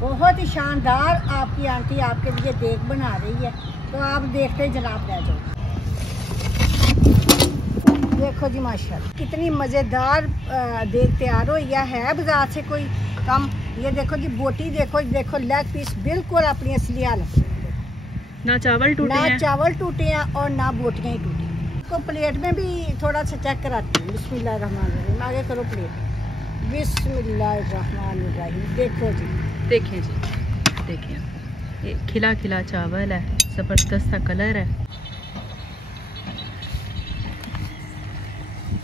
बहुत ही शानदार आपकी आंटी आपके लिए देख बना रही है, तो आप देखते जनाब रह जाओ। देखो जी माशाल्लाह कितनी मज़ेदार देख तैयार हो या है बाजार से कोई कम। ये देखो जी बोटी देखो, देखो लेग पीस बिल्कुल अपनी असली हालत, ना चावल टूटे हैं और ना बोटियाँ ही टूटी। इसको प्लेट में भी थोड़ा सा चेक कराती हूँ। बिस्मिल्लाहिर्रहमानिर्रहीम, आगे करो प्लेट। बिस्मिल्लाहिर्रहमानिर्रहीम। देखो जी, देखें जी, देखिए ये खिला खिला चावल है, ज़बरदस्त सा कलर है।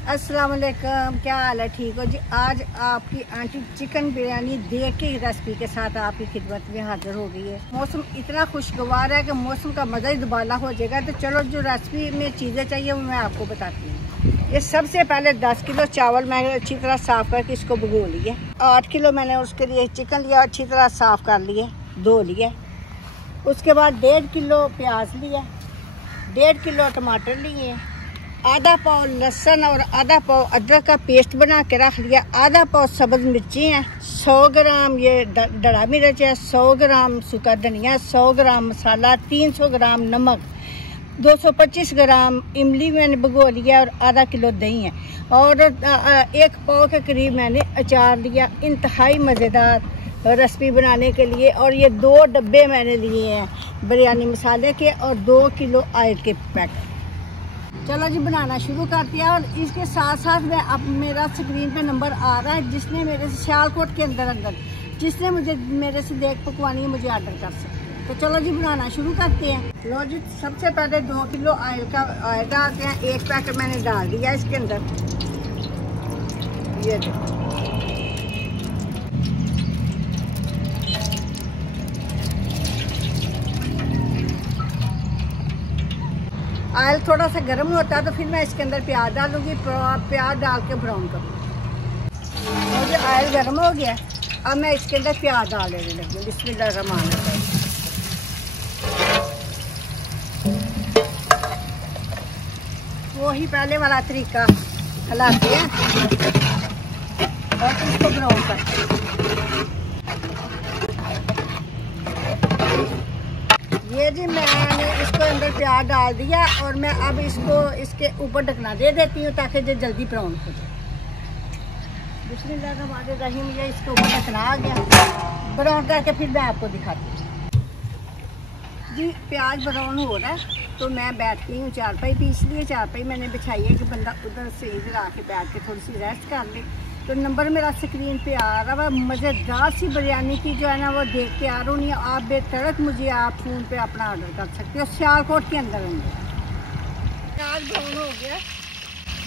अस्सलाम वालेकुम, क्या हाल है? ठीक हो जी? आज आपकी आंटी चिकन बिरयानी देख के रेसिपी के साथ आपकी खिदमत में हाजिर हो गई है। मौसम इतना खुशगवार है कि मौसम का मज़ा ही दुबाला हो जाएगा। तो चलो जो रेसिपी में चीज़ें चाहिए वो मैं आपको बताती हूँ। ये सबसे पहले 10 किलो चावल मैंने अच्छी तरह साफ़ करके इसको भिगो लिया। 8 किलो मैंने उसके लिए चिकन लिया, अच्छी तरह साफ़ कर लिए, धो लिया। उसके बाद 1.5 किलो प्याज लिया, 1.5 किलो टमाटर लिए, आधा पाव लहसुन और आधा पाव अदरक का पेस्ट बना के रख लिया, आधा पाव सब्ज़ मिर्ची हैं, 100 ग्राम ये डरा मिर्च है, 100 ग्राम सूखा धनिया, 100 ग्राम मसाला, 300 ग्राम नमक, 225 ग्राम इमली मैंने भिगो लिया और आधा किलो दही है और 1 पाव के करीब मैंने अचार लिया। इंतहाई मज़ेदार रेसिपी बनाने के लिए। और ये 2 डब्बे मैंने लिए हैं बिरयानी मसाले के और 2 किलो ऑयल के पैकेट। चलो जी बनाना शुरू करते हैं। और इसके साथ साथ मैं अब मेरा स्क्रीन पे नंबर आ रहा है, जिसने मेरे से सियालकोट के अंदर जिसने मेरे से देख पकवानी है मुझे ऑर्डर कर सकते हैं। तो चलो जी बनाना शुरू करते हैं। लो जी, सबसे पहले 2 किलो ऑयल डालते हैं। 1 पैकेट मैंने डाल दिया इसके अंदर। ये देखो, ऑयल थोड़ा सा गर्म होता है तो फिर मैं इसके अंदर प्याज डालूंगी। प्याज डाल के ब्राउन करूँगी। और जो ऑयल गर्म हो गया, अब मैं इसके अंदर प्याज डालने लगी। बिस्मिल्लाहिर्रहमानिर्रहीम। वही पहले वाला तरीका, हिलाते हैं और इसको ब्राउन करते हैं। ये जी मैंने इसको अंदर प्याज डाल दिया और मैं अब इसके ऊपर ढकना दे देती हूँ ताकि जो जल्दी ब्राउन हो जाए। बिस्मिल्लाहिर्रहमानिर्रहीम। ये इसके ऊपर ढकना आ गया ब्राउन करके, फिर मैं आपको दिखाती हूँ जी। प्याज ब्राउन हो रहा है तो मैं बैठ गई हूँ चारपाई पे, इसलिए चारपाई मैंने बिछाई है कि बंदा उधर से इधर आके बैठ के थोड़ी सी रेस्ट कर ले। तो नंबर मेरा स्क्रीन पे आ रहा है। मज़ेदार सी बिरयानी की जो है ना वो देख के आ रही है। आप बेतरक मुझे आप फ़ोन पे अपना ऑर्डर कर सकते हो। सियालकोट के अंदर होंगे। प्याज ब्राउन हो गया,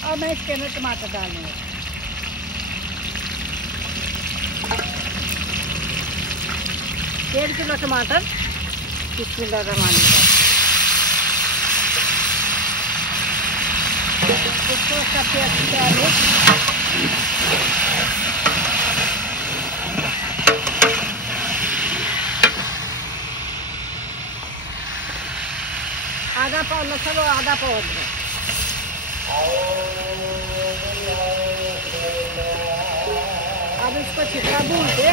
अब मैं इसके अंदर टमाटर डालूँगा। 1.5 किलो टमाटर। बिस्मिल्लाहिर्रहमानिर्रहीम। इसको सबसे अच्छी आधा पाव लहसुन और आधा पाव अदरक। अब इसको छिटका भूनते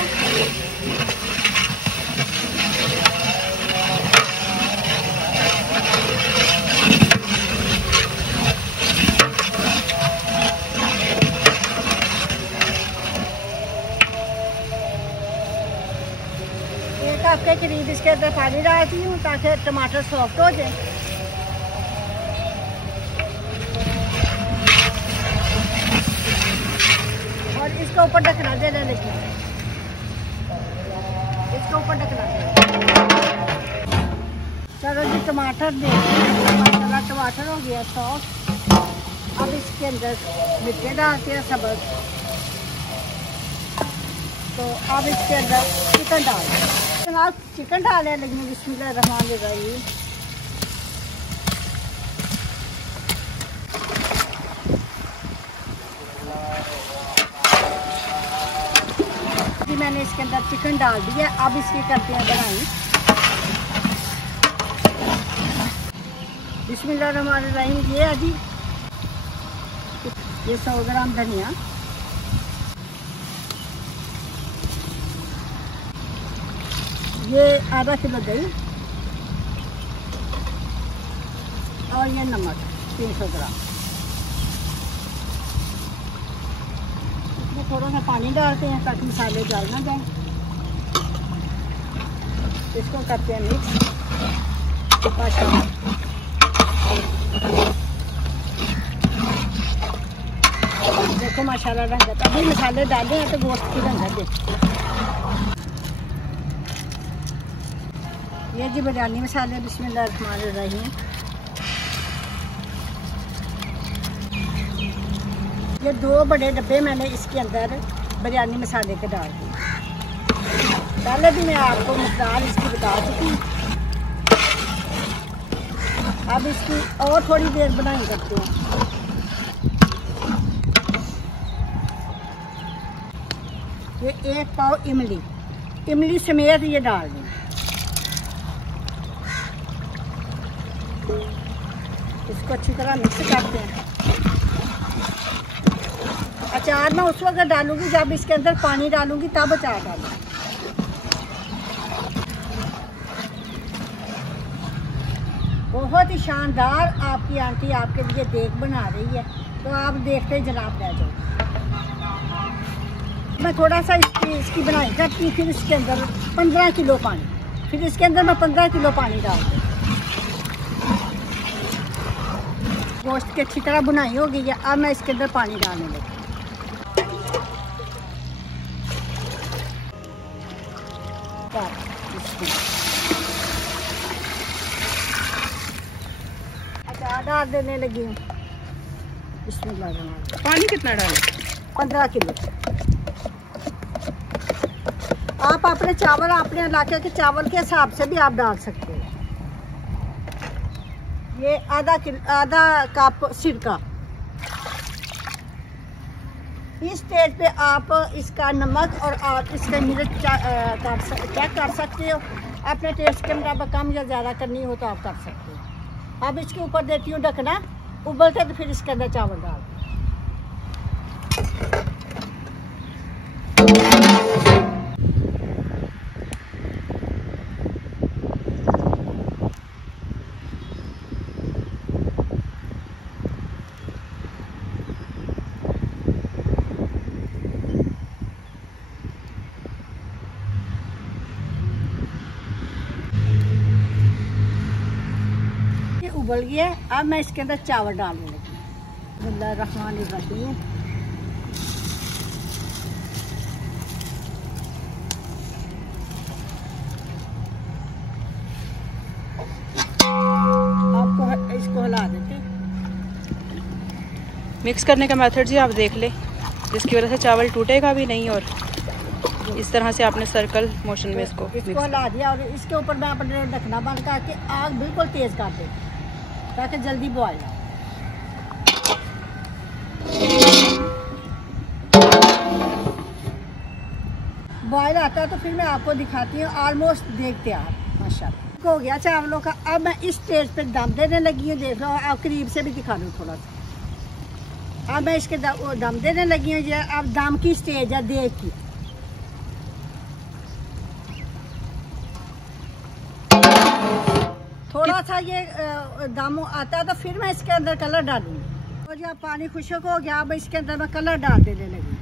के करीब इसके अंदर पानी डालती हूँ ताकि टमाटर सॉफ्ट हो जाए। और इसके ऊपर ढकना देने लगी, इसके ऊपर ढकना देना। चलो जी टमाटर देखिए, टमाटर हो गया सॉफ्ट। अब इसके अंदर मिर्ची डालते हैं सब्ज़। तो अब इसके अंदर चिकन डालते हैं। आप चिकन डाले लगी। बिस्मिल्लाहिर्रहमानिर्रहीम। मैंने इसके अंदर चिकन डाल दिया। अब इसकी करते हैं बनाई। बिस्मिल्लाहिर्रहमानिर्रहीम। ये है जी, ये 100 ग्राम धनिया, ये आधा किलो दही और ये नमक 300 ग्राम। इसमें थोड़ा सा पानी डालते हैं ताकि मसाले जल ना जाए। इसको करते हैं मिक्स। देखो माशाल्लाह रंगत, अभी मसाले डाले हैं तो गोश्त की रंगत देखो। ये जी बिरयानी मसाले बिस्मिल्लाहिर्रहमानिर्रहीम। ये 2 बड़े डब्बे मैंने इसके अंदर बिरयानी मसाले के डाल दिए। पहले भी मैं आपको मकदार इसकी बता चुकी हूँ। अब इसकी और थोड़ी देर बनाई करते हैं। ये 1 पाव इमली समेत ये डाल दें। इसको अच्छी तरह मिक्स करते हैं। अचार मैं उस वक्त डालूंगी जब इसके अंदर पानी डालूंगी, तब अचार डालूंगी। बहुत ही शानदार आपकी आंटी आपके लिए देख बना रही है, तो आप देखते ही जनाब रह जाओ। मैं थोड़ा सा इसकी बनाई करती, फिर इसके अंदर 15 किलो पानी, फिर इसके अंदर मैं 15 किलो पानी डालती। गोश्त की अच्छी तरह बुनाई हो गई है। अब मैं इसके अंदर पानी डालने लगी। अचार डाल देने लगी हूँ। बिस्मिल्लाह। पानी कितना डालें? 15 किलो। आप अपने चावल, अपने इलाके के चावल के हिसाब से भी आप डाल सकते हैं। ये आधा कप सिरका। इस स्टेज पे आप इसका नमक और आप इसका मिर्च चेक कर सकते हो। अपने टेस्ट के मुताबिक कम या ज़्यादा करनी हो तो आप कर सकते हो। अब इसके ऊपर देती हूँ ढकना, उबलते तो फिर इसके अंदर चावल डाल। उबल गया। अब मैं इसके अंदर चावल डालने लगी। बिस्मिल्लाहिर्रहमानिर्रहीम। आपको इसको हिला देते। मिक्स करने का मेथड जी आप देख ले, जिसकी वजह से चावल टूटेगा भी नहीं, और इस तरह से आपने सर्कल मोशन में इसको हिला दिया। और इसके ऊपर मैं अपने ढकना बंद करके आग बिल्कुल तेज कर देती ताकि जल्दी बॉयल आए। बॉयल आता है तो फिर मैं आपको दिखाती हूँ। ऑलमोस्ट देख तैयार माशाल्लाह हो गया चावलों का। अब मैं इस स्टेज पे दम देने लगी हूँ। देख लो, आप करीब से भी दिखा दूँ थोड़ा सा। अब मैं इसके दम देने लगी हूँ। ये अब दम की स्टेज है, देख की। थोड़ा सा ये दम आता है तो फिर मैं इसके अंदर कलर डालूंगी। और जब पानी खुशक हो गया, अब इसके अंदर मैं कलर डाल देने लगी।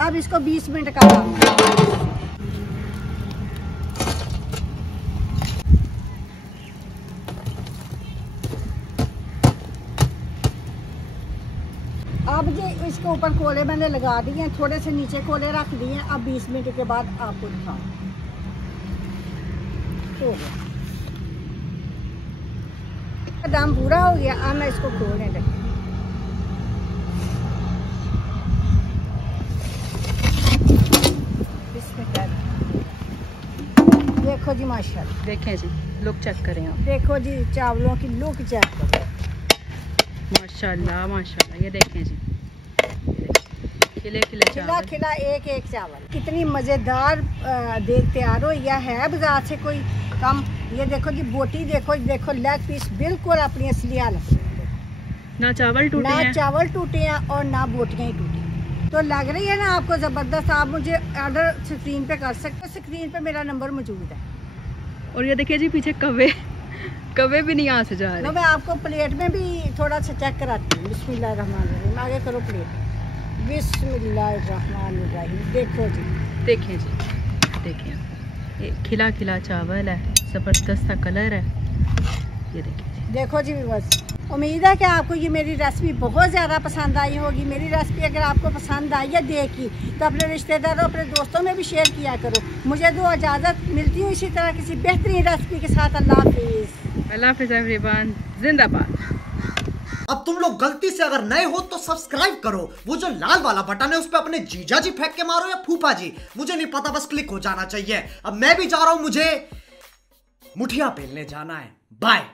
अब इसको 20 मिनट का अब जी इसके ऊपर कोले मैंने लगा दिए हैं, थोड़े से नीचे कोले रख दिए हैं। अब 20 मिनट के बाद आपको दिखाऊं। हो गया, दम पूरा हो गया। अब मैं इसको खोलने लगी। देखो जी माशाल्लाह, देखें जी, लुक चेक करें आप। देखो जी चावलों की लुक चेक करो। माशाल्लाह माशाल्लाह, ये देखें जी, खिले खिले चावल, खिला एक एक चावल। कितनी मज़ेदार देख तैयार हो या है बाजार से कोई कम। ये देखो जी बोटी, देखो देखो लेग पीस बिल्कुल अपनी असली हालत। ना चावल टूटे ना हैं, चावल टूटे हैं और ना बोटियां ही टूटी। तो लग रही है ना आपको जबरदस्त। आप मुझे ऑर्डर स्क्रीन पे कर सकते हो, स्क्रीन पे मेरा नंबर मौजूद है। और ये देखिए जी पीछे कौवे, कौवे भी नहीं यहाँ से जा रहे। मैं आपको प्लेट में भी थोड़ा सा चेक कराती हूँ। बिस्मिल्लाहिर्रहमानिर्रहीम, आगे करो प्लेट। बिस्मिल्लाहिर्रहमानिर्रहीम, देखो जी, देखिए जी, देखिए ये खिला खिला चावल है, ज़बरदस्त सा कलर है, ये देखिए। देखो जी बस। उम्मीद है कि आपको ये मेरी रेसिपी बहुत ज़्यादा पसंद आई होगी। मेरी रेसिपी अगर आपको पसंद आई है देखी तो अपने रिश्तेदारों, अपने दोस्तों में भी शेयर किया करो। मुझे दो इजाज़त, मिलती हूँ इसी तरह किसी बेहतरीन रेसिपी के साथ। अल्लाह हाफिज़। अल्लाह हाफिज़ एवरीवन, जिंदाबाद। अब तुम लोग गलती से अगर नए हो तो सब्सक्राइब करो, वो जो लाल वाला बटन है उस पर अपने जीजा जी फेंक के मारो या फूफा जी, मुझे नहीं पता, बस क्लिक हो जाना चाहिए। अब मैं भी जा रहा हूं, मुझे मुठिया बेलने जाना है। बाय।